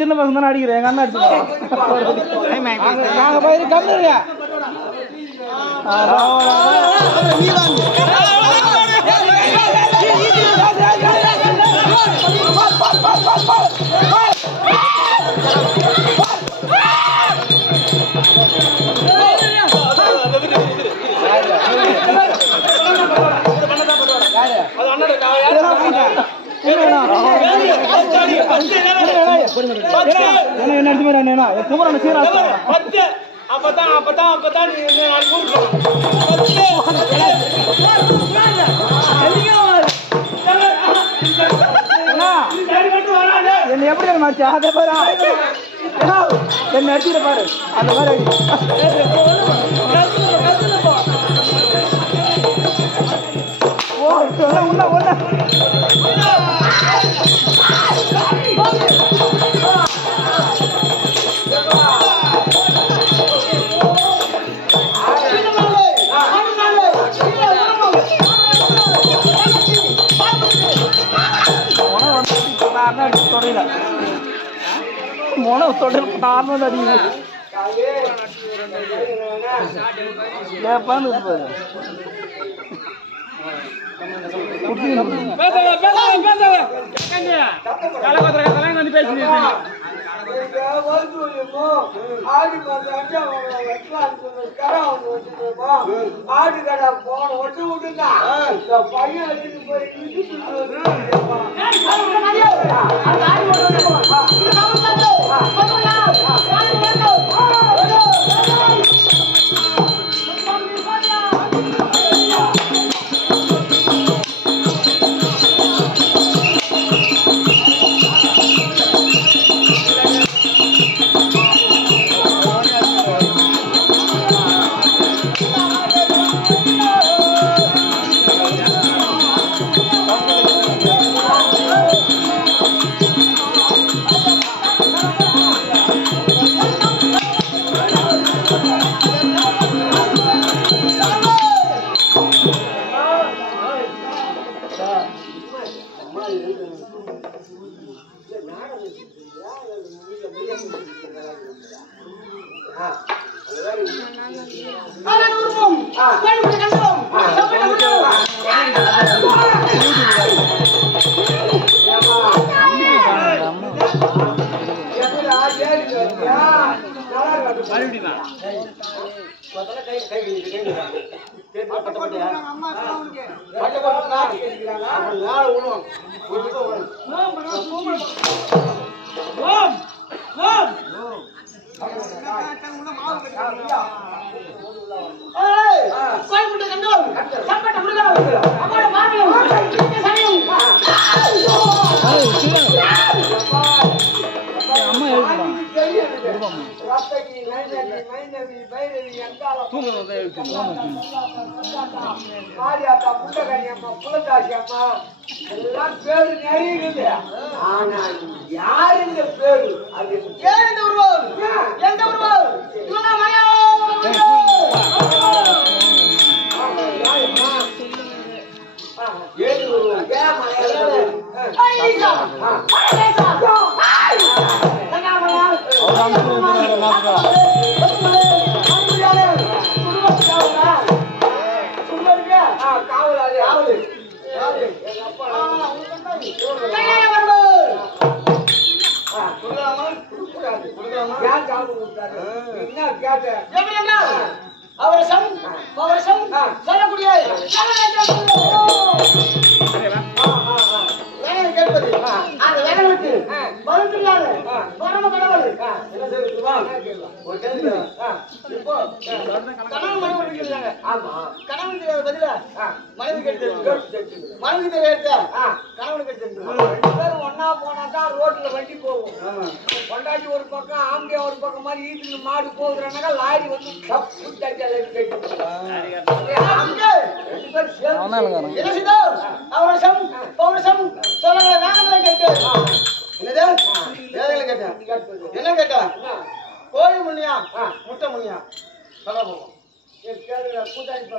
சின்ன பசங்க தானே அடிக்கிறேன் எங்க அண்ணா அடிச்சு என்ன எப்படி மாச்சு அதே பாரு என்ன அடிச்சுட்டு பாரு அந்த மாதிரி உள்ள உள்ள மோன தொடர் நார்மல் அடிங்க ஏப்பான்னு பாரு ஆடு கடை போன ஒட்டு விட்டுங்க பையன் வச்சுட்டு போய் கோயிலுக்கு கண்டோம் சாப்பிட முடியும் மாரியாத்தா புண்டகாரி அம்மா புலதாசி அம்மா எல்லாம் பேரு நிறைய இருக்குது. ஆனா யாரு இந்த பேரு அது எந்த உருவம் எந்த உருவம் சொல்லக்கூடிய அந்த வேலைக்கு மறுத்துள்ளாரு பரம கடவுள் என்ன செய்யுமா ஒரு கேள்வி இப்போ கணவன் மனைவி இருக்கிறாங்க. ஆமா கணவனுக்கு பதிலா மனைவி கேட்டு மனைவி கேட்ட கணவன் கேட்டு ரெண்டு பேரும் ஒன்னா போனாதான் ரோட்ல வண்டி போகும். கொண்டாட்டி ஒரு பக்கம் ஆம்பியா ஒரு பக்கம் மாதிரி ஈட்டுல மாடு போகுதுனாக்கா லாரி வந்து தப்பு தட்டி என்ன செய்தோம் அவரசம் பௌரசம் சொல்லுங்க நாங்களே கேட்டு என்னது வேதங்களை கேட்டேன் என்ன கேட்டா கோழி முன்னியா முட்டை முன்னியா சொல்ல போவோம் கூட்டாளி